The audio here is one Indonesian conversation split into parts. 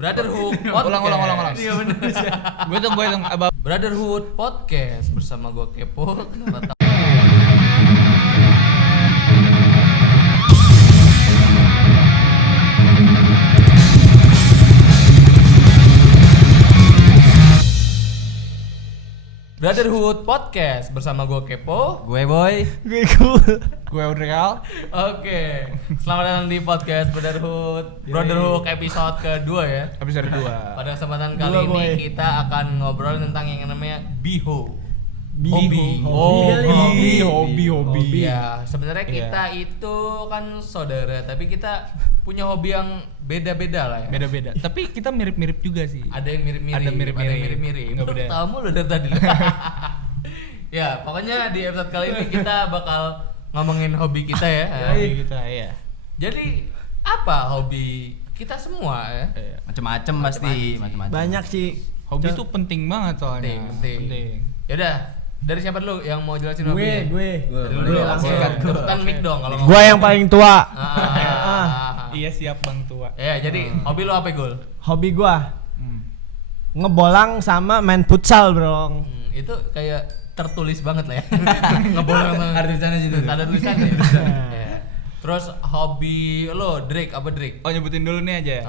Brotherhood Podcast. Ulang. Iya bener. Gue hitung. Brotherhood Podcast bersama gue Kepo. Brotherhood Podcast bersama gue Kepo, gue Boy, Gue Udreal. Oke, selamat datang di podcast Brotherhood episode kedua ya. Episode 2. Pada kesempatan kali ini kita akan ngobrol tentang yang namanya Hobi. Ya, sebenarnya kita itu kan saudara, tapi kita punya hobi yang beda-beda lah ya. Beda-beda. Tapi kita mirip-mirip juga sih. Ada yang mirip-mirip. Ada mirip-mirip. Nggak beda. Tamu lu dari tadi. Ya, pokoknya di episode kali ini kita bakal ngomongin hobi kita ya. Hobi kita, iya. Jadi apa hobi kita semua ya? macam-macam pasti, macam-macam. Banyak sih. Hobi tuh penting banget soalnya. Penting. Yaudah, dari siapa dulu yang mau jelasin hobinya? Gue Dulu langsung. Depan mic dong kalau Gue yang paling tua. Iya siap Bang Tua. Ya, jadi hobi lo apa, Gul? Hobi gue ngebolang sama main futsal, bro. Itu kayak tertulis banget lah ya. Ngebolang sama Ada tulisannya situ. ada tulisannya. Ya. Terus hobi lo, Drake, apa Drake? Oh, nyebutin dulu nih aja ya.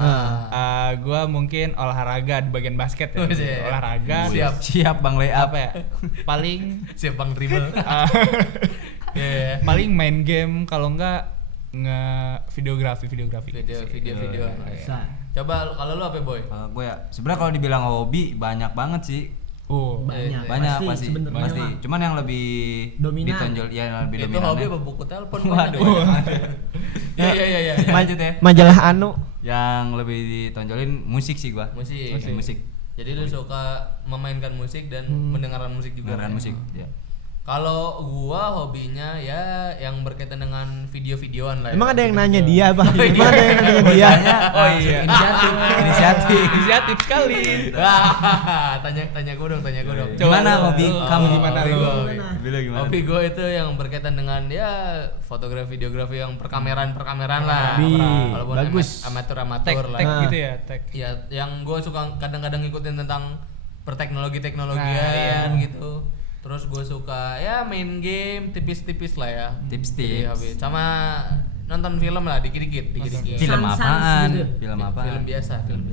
Gua mungkin olahraga di bagian basket ya. Olahraga. Siap Bang layup. Apa ya? Paling Siap Bang dribble. Yeah. paling main game, kalau enggak videografi. Video. Coba kalau lu apa, Boy? Gue ya, sebenarnya kalau dibilang hobi banyak banget sih. Banyak pasti. Cuman yang lebih dominan. ditonjol yang lebih Itu dominan. hobi apa buku telepon? Waduh. Iya. Lanjut ya. Majalah Anu. Yang lebih ditonjolin musik sih gua. Musik. Jadi lu suka memainkan musik dan mendengarkan musik juga. Mendengarkan musik, ya. Kalau gua hobinya ya yang berkaitan dengan video-videoan lah. Emang ya. ada yang nanya dia, Bang? Oh, iya. Emang ada yang nanya dia? Oh iya. Inisiatif sekali. Tanya gue dong. Gimana hobi kamu? Gimana hobi lu? gua? Hobi gue itu yang berkaitan dengan ya fotografi, videografi yang perkameran lah. Walaupun bagus. amatir Tek lah. gitu ya, tek. Ya, yang gue suka kadang-kadang ngikutin tentang perteknologian Nah, iya. gitu. Terus gue suka ya main game tipis-tipis lah ya. Tips-tips. Hobi. Sama nonton film lah dikit-dikit. Film apaan? Film apa? Film biasa. Film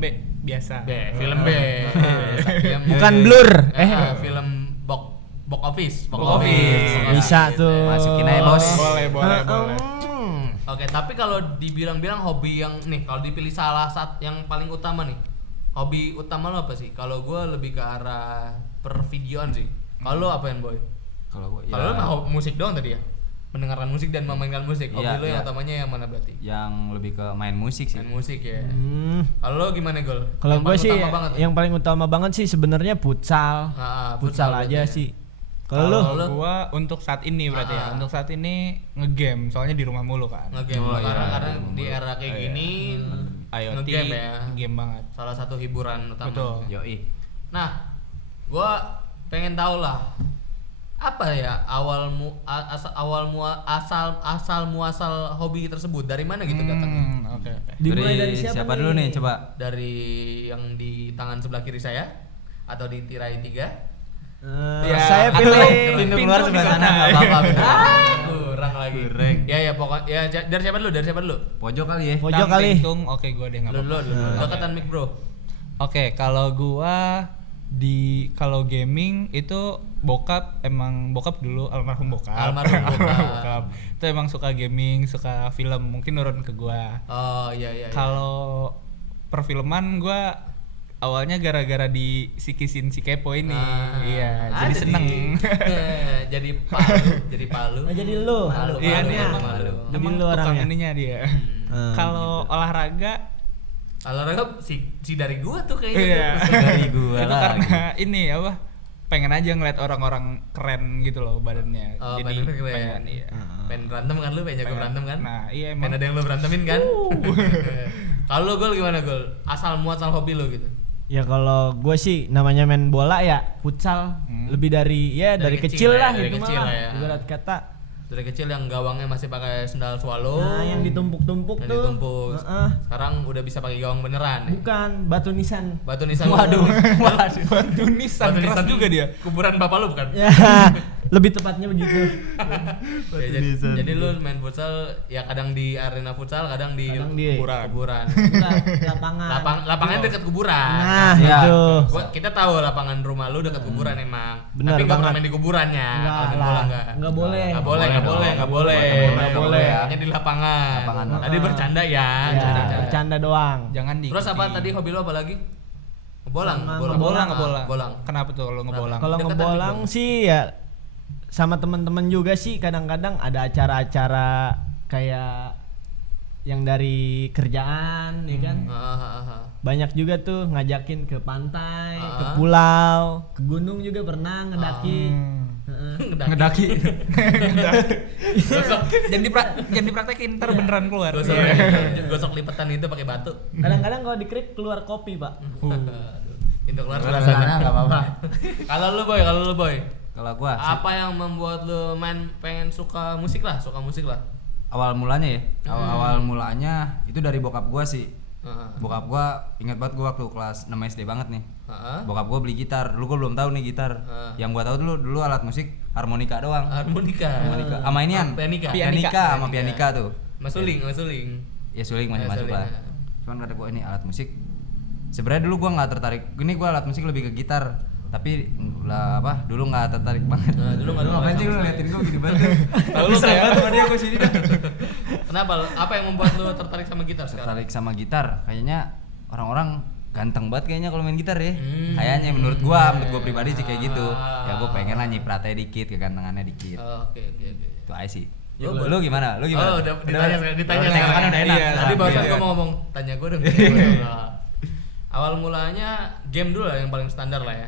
B biasa. Film B. Film Bukan Blur. Film box office. Bisa tuh. Masukin aja, Bos. Boleh. Oke, tapi kalau dibilang hobi yang nih, kalau dipilih salah satu yang paling utama nih, hobi utama lo apa sih? Kalau gue lebih ke arah pervideoan sih. Kalau lo apa yang, Boy? Kalau gua Kalau lo mah musik doang tadi ya? Mendengarkan musik dan memainkan musik. Hobi lo yang utamanya yang mana berarti? yang lebih ke main musik sih. Main musik ya. Kalau lo gimana, Gol? Kalau Yang gue paling sih utama banget. yang paling utama banget sih sebenarnya futsal. Futsal aja berarti sih. Kalau lu? Kalau gua untuk saat ini berarti ya. Untuk saat ini ngegame, soalnya di rumah mulu kan. Ngegame karena di era kayak gini IoT ngegame ya. Game banget. Salah satu hiburan utama. Betul. Yoi. Nah, gua pengen tahu lah apa ya asal muasal hobi tersebut dari mana gitu datangnya? Oke. Dimulai dari siapa dulu nih coba? Dari yang di tangan sebelah kiri saya atau di tirai 3? Saya pilih pintu keluar sebelah sana, enggak apa-apa. Kurang lagi. Ya pokoknya ya dari siapa dulu? Pojok kali ya. pojok kali. Oke, gua deh enggak apa-apa. Lu dekatan mic, Bro. Oke, kalau gua kalau gaming itu bokap dulu almarhum bokap. Itu emang suka gaming, suka film, mungkin nurun ke gua. Oh iya. Kalau perfilman gua awalnya gara-gara disikisin si Kepo ini. Iya, jadi seneng. Jadi palu. Jadi lu. Iya, dia malu. emang lu tukang orangnya. ininya dia. Kalau olahraga si dari gua tuh kayaknya. iya. Dari gua Itu lah. karena ini apa? Pengen aja ngeliat orang-orang keren gitu loh badannya. Oh, jadi badannya keren. pengen iya. Pengen berantem kan lu, pengen jago berantem kan? Nah, iya Pengen emang. ada yang lu berantemin kan? Kalau lu, Gol, gimana, Gol? Asal muasal hobi lu gitu. Ya kalau gue sih namanya main bola ya futsal lebih dari kecil lah dari gitu kecil mah. lah ya. Ibarat kata Dari kecil yang gawangnya masih pakai sendal swallow. Nah, yang ditumpuk-tumpuk tuh. Ditumpuk. Sekarang udah bisa pakai gawang beneran. Bukan, batu nisan. Batu nisan. Waduh. Batu nisan keras juga dia. Kuburan bapak lu bukan? Ya, lebih tepatnya begitu. Jadi lu main futsal ya kadang di arena futsal, kadang di kuburan. Lapangan. Lapangannya dekat kuburan. Nah, itu. Kita tahu lapangan rumah lu dekat kuburan emang. Bener tapi enggak pernah banget. main di kuburannya. Enggak Kalau main lah. bola enggak. Enggak boleh. Enggak boleh. Hanya di lapangan. Tadi bercanda ya. Bercanda doang. Jangan di. Terus apa tadi hobi lu apa lagi? Ngebolang. Ngebolang. Kenapa tuh lo ngebolang? Kalau Dekat ngebolang hati sih ya sama teman-teman juga sih, kadang-kadang ada acara-acara kayak yang dari kerjaan ya kan. Banyak juga tuh ngajakin ke pantai, ke pulau, ke gunung juga pernah ngedaki. Ngedaki. Jangan dipraktekin ntar beneran keluar. Gosok lipetan itu pakai batu. Kadang-kadang kalau dikrip keluar kopi, Pak. Pintu keluar sana enggak apa-apa. Kalau lu boy. Kalau gua Apa yang membuat lu pengen suka musik lah? awal mulanya ya. Awal mulanya itu dari bokap gua sih. Bokap gua ingat banget gua waktu kelas 6 SD banget nih. Bokap gua beli gitar. Dulu gua belum tahu nih gitar. Yang gua tahu dulu alat musik harmonika doang. Harmonika. Sama inian. Pianika sama pianika tuh. Mas Suling. Ya suling masih masuk lah. Cuman kata gua ini alat musik. Sebenarnya dulu gua nggak tertarik. Ini gua alat musik lebih ke gitar. Tapi dulu nggak tertarik banget. Dulu nggak. Ngapain sih lu ngeliatin gua gini banget? Lu saya sama dia gua sini dah. Kenapa? Apa yang membuat lu tertarik sama gitar sekarang? Tertarik sama gitar, kayaknya orang-orang ganteng banget kayaknya kalau main gitar ya. Kayaknya menurut gua pribadi sih kayak gitu. Ya gua pengen lah nyipratnya dikit, kegantengannya dikit. Oke. Itu aja sih. Lu gimana? Oh, udah ditanya kan udah enak. Tadi barusan gua mau ngomong, tanya gua dong. Awal mulanya game dulu lah yang paling standar lah ya.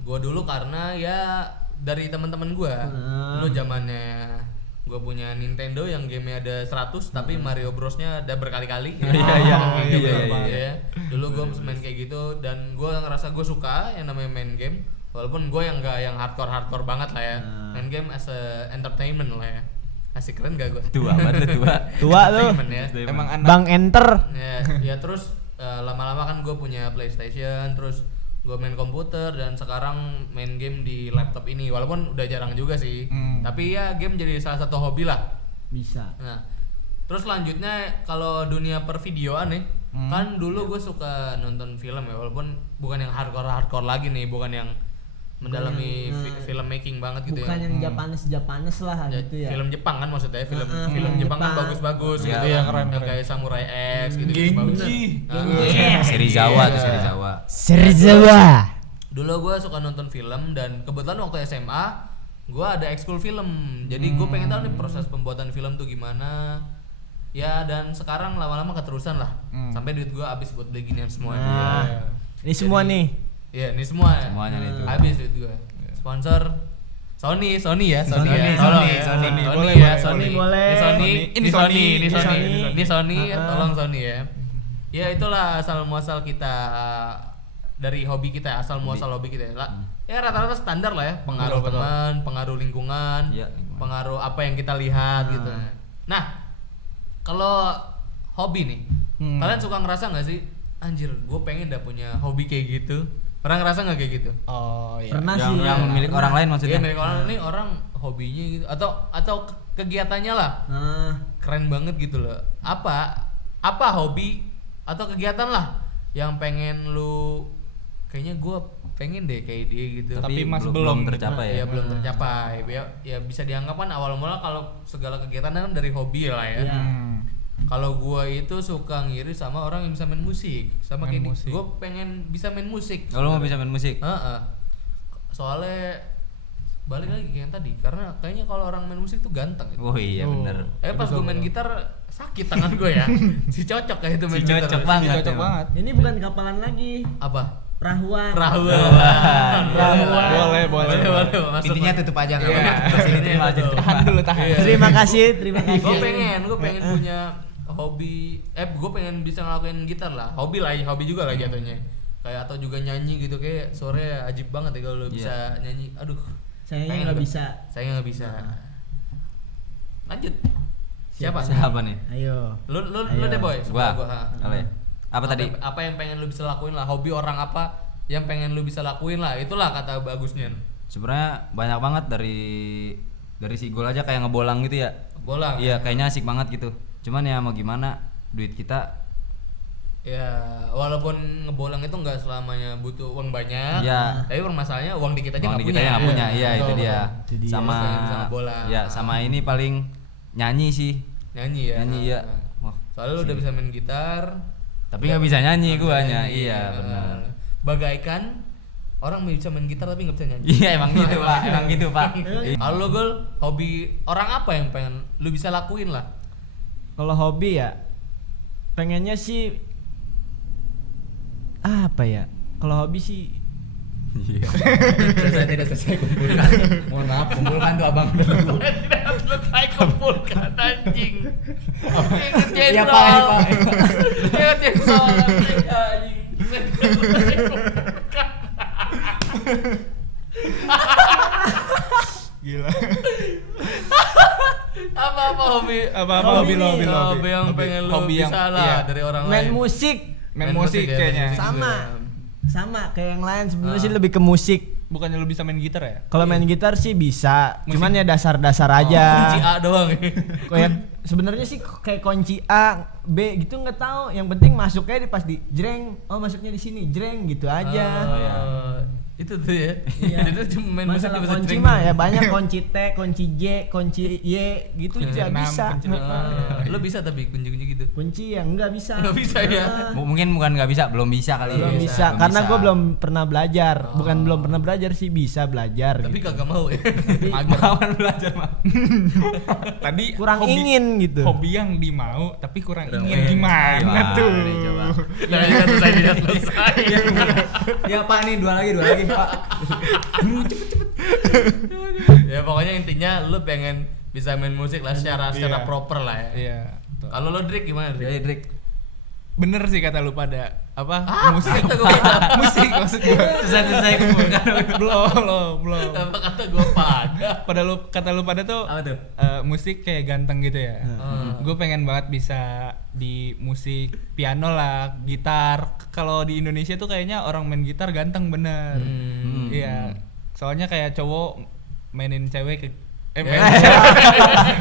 Gua dulu karena ya dari teman-teman gua. Dulu zamannya gua punya Nintendo yang gamenya ada 100 tapi Mario Bros-nya ada berkali-kali. Iya. Dulu gua main kayak gitu dan gua ngerasa gua suka yang namanya main game. Walaupun gua yang enggak yang hardcore banget lah ya. Main game as a entertainment lah ya. Asik, keren gak gua? Tua banget tua. Tua lu. Ya. Emang anak Bang Enter. Ya terus lama-lama kan gue punya PlayStation, terus gue main komputer dan sekarang main game di laptop ini, walaupun udah jarang juga sih. Tapi ya game jadi salah satu hobi lah. Bisa. Nah, terus selanjutnya kalau dunia pervideoan nih, kan dulu gue suka nonton film ya, walaupun bukan yang hardcore lagi nih, bukan yang mendalami film making banget gitu bukan ya. yang Japanes lah gitu ya. Film Jepang kan maksudnya, film Jepang kan bagus-bagus ya, gitu ya, keren. Kayak Samurai X gitu bagus. Serizawa. Dulu gue suka nonton film dan kebetulan waktu SMA gue ada ekskul film. Jadi gue pengen tahu nih proses pembuatan film tuh gimana. Ya dan sekarang lama-lama keterusan lah. Sampai duit gue habis buat beli ginian semua. Ini semua nih. Iya, ini semuanya itu. habis duit gue. Sponsor Sony ya. Sony Sony, tolong Sony ya. Ya itulah asal muasal kita dari hobi kita, asal muasal hobi kita lah. Ya rata-rata standar lah ya, pengaruh teman, pengaruh lingkungan, pengaruh apa yang kita lihat gitu. Nah, kalau hobi nih, kalian suka ngerasa nggak sih, anjir, gue pengen dah punya hobi kayak gitu. Pernah ngerasa nggak kayak gitu? Oh iya. Pernah sih. Yang milik orang lain maksudnya. Iya, milik orang ini orang hobinya gitu atau kegiatannya lah. Keren banget gitu loh. Apa hobi atau kegiatan lah yang pengen lu, kayaknya gue pengen deh kayak dia gitu. Tapi masih belum tercapai ya. Ya belum tercapai. Ya bisa dianggap kan awal mula kalau segala kegiatan kan dari hobi lah ya. Kalau gua itu suka ngiri sama orang yang bisa main musik, sama kayak gua pengen bisa main musik. Kalau mau bisa main musik? Soalnya balik lagi kayak yang tadi, karena kayaknya kalau orang main musik tuh ganteng gitu. Oh iya benar. Pas gua main gitar sakit tangan gua ya. Si cocok kayak itu main gitar. Cocok banget. Ini bukan kapalan lagi. Apa? Perahuan. Boleh. Intinya tutup aja enggak apa-apa. Tahan dulu. Terima kasih. Gue pengen punya hobi, gue pengen bisa ngelakuin gitar lah, hobi juga lah jatuhnya. Kayak atau juga nyanyi gitu, kayak sore ajib banget ya kalau lo bisa nyanyi. Aduh, sayangnya nggak bisa. Saya nggak bisa. Lanjut. Siapa nih? Ayo. Lu deh boy. Gua. Ha. Apa tadi? Apa yang pengen lu bisa lakuin lah? Hobi orang apa yang pengen lu bisa lakuin lah? Itulah kata bagusnya. Sebenarnya banyak banget dari si gol aja kayak ngebolang gitu ya. Bolang. Iya, kayaknya asik banget gitu. Cuman ya mau gimana, duit kita ya walaupun ngebolang itu nggak selamanya butuh uang banyak. Ya. Tapi permasalahannya uang dikit aja nggak punya. Kita yang nggak punya. Iya, itu dia. Sama bola. Ya, sama ini paling nyanyi sih. Nyanyi ya. Wah, soalnya lu udah bisa main gitar. tapi nggak bisa nyanyi guanya. Iya, benar. Bagaikan orang bisa main gitar tapi nggak bisa nyanyi. Iya, emang gitu, Pak. Emang gitu, Pak. Kalau lu Gol, hobi orang apa yang pengen lu bisa lakuin lah? Kalau hobi ya pengennya sih apa ya? Kalau hobi sih Iya. Tidak selesai kumpulkan. Mohon maaf, kumpulkan tuh abang. Tidak selesai kumpulkan anjing. Ingat Iya, Pak. Ingat anjing. Gila. Apa hobi? Apa hobi lo? Hobi yang pengen lu bisa lah dari orang lain. main musik. Main musik ya, kayaknya. Sama kayak yang lain sebenarnya sih lebih ke musik. Bukannya lu bisa main gitar ya? Kalau main gitar sih bisa, cuman ya dasar-dasar aja. Kunci A doang. Kayak sebenarnya sih kayak kunci A, B gitu nggak tahu. Yang penting masuknya di pas di jreng. Oh, masuknya di sini, jreng gitu aja. Itu tuh ya. Iya. Itu cuma main musik Masalah bisa kunci jreng. mah ya banyak kunci T, kunci J, kunci Y gitu aja Enam, bisa. kunci Lo bisa tapi kunci-kunci gitu. Kunci yang enggak bisa. Nggak bisa ya? Mungkin bukan nggak bisa, belum bisa kali. Belum ya. bisa karena gue belum pernah belajar. Bukan belum pernah belajar sih, bisa belajar Tapi gitu. kagak mau ya. Mager belajar mah. Tadi Kurang ingin gitu. Hobi yang dimau tapi kurang ingin gimana tuh? Coba. Nah, tidak selesai. Ya Pak, nih dua lagi Pak. Ya pokoknya intinya lu pengen bisa main musik lah secara proper lah ya. Iya. Kalau lo Drik gimana Drik? Jadi Drik. Bener sih kata lu pada musik. Kata gua Musik maksud gua. Selesai kumpulkan. belum. apa kata gua pada? Kata lu pada tuh Apa tuh? musik kayak ganteng gitu ya. Gue pengen banget bisa di musik piano lah, gitar. Kalau di Indonesia tuh kayaknya orang main gitar ganteng bener. Iya. Soalnya kayak cowok mainin cewek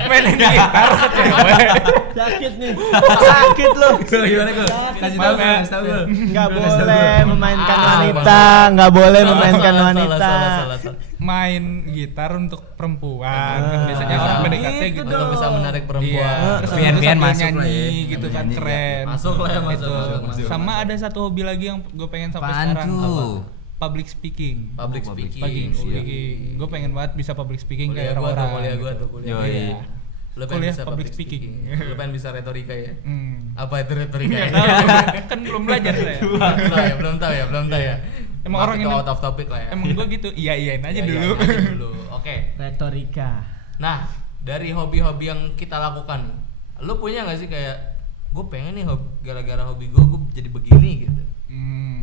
mainin gitar ke cewek. Sakit nih. Sakit lu. Gimana gue? Kasih tahu gue, kasih tahu gue. Enggak boleh memainkan wanita, enggak boleh memainkan wanita. Salah. Main gitar untuk perempuan. Biasanya orang PDKT gitu gitu. Kalau bisa menarik perempuan. Iya. Terus Pian-pian habis itu sambil masuk lah nyanyi ya. gitu kan Nyanyi, keren. Masuk lah ya, masuk. Sama ada satu hobi lagi yang gue pengen sampai Apaan sekarang. tuh? Public speaking. Public speaking. Gue pengen banget bisa public speaking Kuliah kayak gua orang-orang. tuh kuliah. Yoi. Iya. Lo pengen Kuliah bisa public speaking. Lo pengen bisa retorika ya? Hmm. Apa itu retorika ya? Kan belum belajar saya. Belum tahu ya. Emang orang itu ini out of topic lah ya. Emang gue gitu, iyain aja dulu. Oke. Retorika. Nah, dari hobi-hobi yang kita lakukan, lo punya nggak sih kayak gue pengen nih gara-gara hobi gue jadi begini gitu?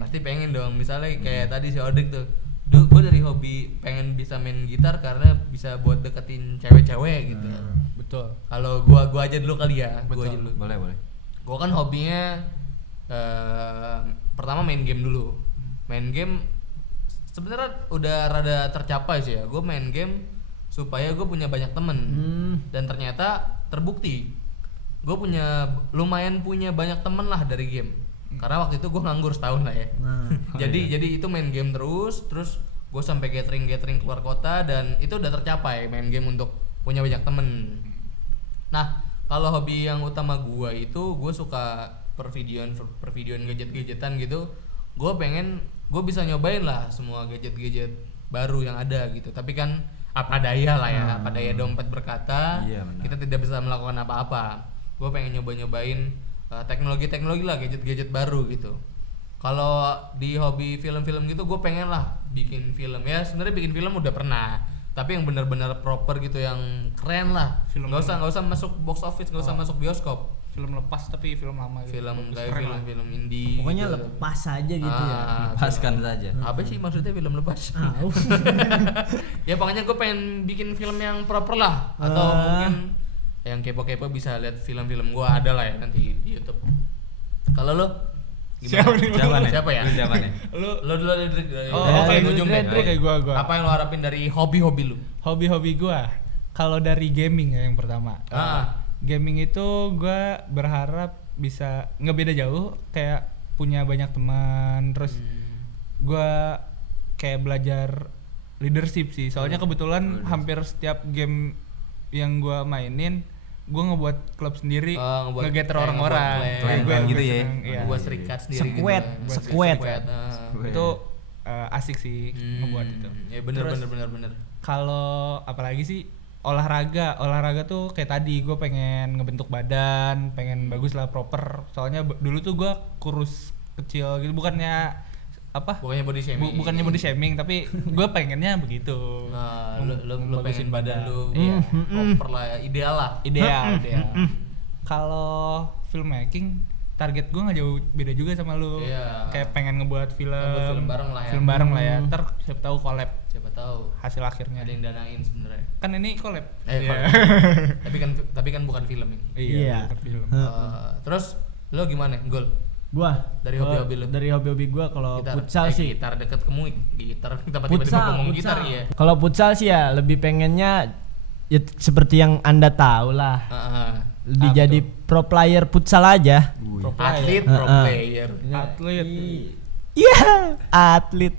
Pasti pengen dong. Misalnya kayak tadi si Odrik tuh, gue dari hobi pengen bisa main gitar karena bisa buat deketin cewek-cewek gitu. Betul. Kalau gua aja dulu kali ya. Gua aja dulu. Boleh. Gua kan hobinya pertama main game dulu. Main game sebenarnya udah rada tercapai sih ya. Gua main game supaya gue punya banyak temen. Dan ternyata terbukti. Gue lumayan punya banyak temen lah dari game. Karena waktu itu gue nganggur setahun lah ya. Jadi itu main game terus gue sampai gathering keluar kota dan itu udah tercapai main game untuk punya banyak temen. Nah, kalau hobi yang utama gue itu gue suka pervideoan gadget-gadgetan gitu. Gue bisa nyobain lah semua gadget-gadget baru yang ada gitu. Tapi kan apa daya lah ya, apa daya dompet berkata. Iya, benar. Kita tidak bisa melakukan apa-apa. Gue pengen nyobain teknologi lah, gadget baru gitu. Kalau di hobi film-film gitu gue pengen lah bikin film. Ya sebenarnya bikin film udah pernah, tapi yang benar-benar proper gitu, yang keren lah. Nggak usah masuk box office, nggak usah masuk bioskop. Film lepas tapi film lama gitu. Film Bagus, kayak keren lah. film indie. Pokoknya gitu. lepas aja gitu ya. Lepaskan saja. Apa sih maksudnya film lepas? Au. Ya pokoknya gue pengen bikin film yang proper lah, atau mungkin yang kepo-kepo bisa lihat film-film gua ada lah ya nanti di YouTube. Kalau lo Siapa nih? Siapa ya? Siapa nih? Lo dulu dari ujung deh. Oke, gua. Apa yang lo harapin dari hobi-hobi lu? Hobi-hobi gua. Kalau dari gaming ya yang pertama. Gaming itu gua berharap bisa nggak beda jauh, kayak punya banyak teman, terus gua kayak belajar leadership sih. Soalnya kebetulan hampir setiap game yang gua mainin gue ngebuat klub sendiri, nge-gather orang-orang, clan gitu ya. Gue serikat sendiri squad. Itu asik sih ngebuat itu. Ya bener. Kalau apalagi sih olahraga tuh kayak tadi gue pengen ngebentuk badan, pengen bagus lah, proper. Soalnya dulu tuh gue kurus kecil gitu, bukannya bukannya body shaming tapi gue pengennya begitu. Lu pengen badan lu proper lah ya, ideal. Kalau filmmaking target gue nggak jauh beda juga sama lu. Kayak pengen ngebuat film bareng lah ya. Ntar siapa tahu collab, hasil akhirnya ada yang danain sebenarnya. Kan ini collab. Tapi kan bukan film ini. Iya, bukan film. Terus lo gimana, Gol? Gua dari hobi-hobi lu. Dari hobi-hobi gua kalau futsal sih. Gitar deket ke gitar. Kita tiba-tiba ngomong gitar ya. Kalau futsal sih ya lebih pengennya ya seperti yang Anda tahu lah. Lebih jadi pro player futsal aja. Atlet, pro player. Atlet. Iya, atlet.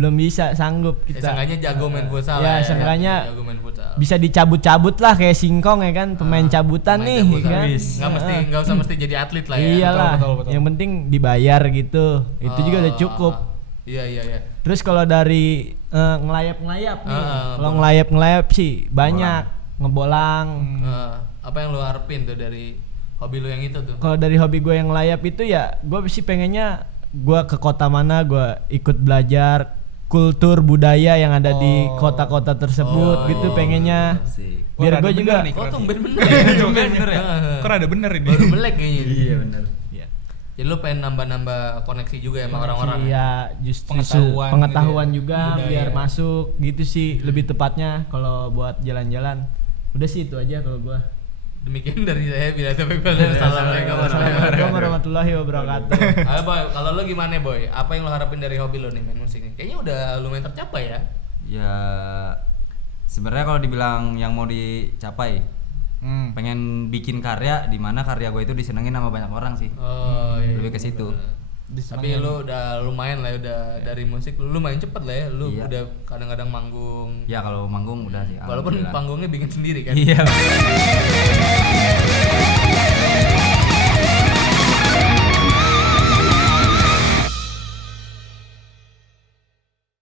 Belum bisa sanggup kita. Seenggaknya jago main futsal. Ya, seenggaknya bisa dicabut-cabut lah kayak singkong ya kan, pemain cabutan nih kan. Enggak usah mesti jadi atlet lah ya. Iyalah. Betul. Yang penting dibayar gitu. Itu juga udah cukup. Iya. Terus kalau dari ngelayap-ngelayap nih. Kalau ngelayap-ngelayap sih banyak, ngebolang. Apa yang lu harapin tuh dari hobi lu yang itu tuh? Kalau dari hobi gue yang ngelayap itu ya gue sih pengennya gue ke kota mana gue ikut belajar kultur budaya yang ada di kota-kota tersebut gitu pengennya. Biar gue juga nih. Tuh bener ya. Kok ada bener ini? Baru melek kayaknya. Iya bener. Jadi lu pengen nambah koneksi juga ya sama orang-orang. Iya, justru pengetahuan juga biar masuk gitu sih lebih tepatnya kalau buat jalan-jalan. Udah sih itu aja kalau gua. Demikian dari saya, bila ada baik-baik. Assalamualaikum warahmatullahi wabarakatuh. Ayo Boy, kalau lo gimana Boy? Apa yang lo harapin dari hobi lo nih main musik nih? Kayaknya udah lumayan tercapai ya. Ya sebenarnya kalau dibilang yang mau dicapai, pengen bikin karya di mana karya gue itu disenengin sama banyak orang sih. Lebih ke situ. Tapi lo udah lumayan lah, udah dari musik lu lumayan cepet lah ya. Lu udah kadang-kadang manggung. Ya kalau manggung udah sih. Walaupun panggungnya bikin sendiri kan. Iya.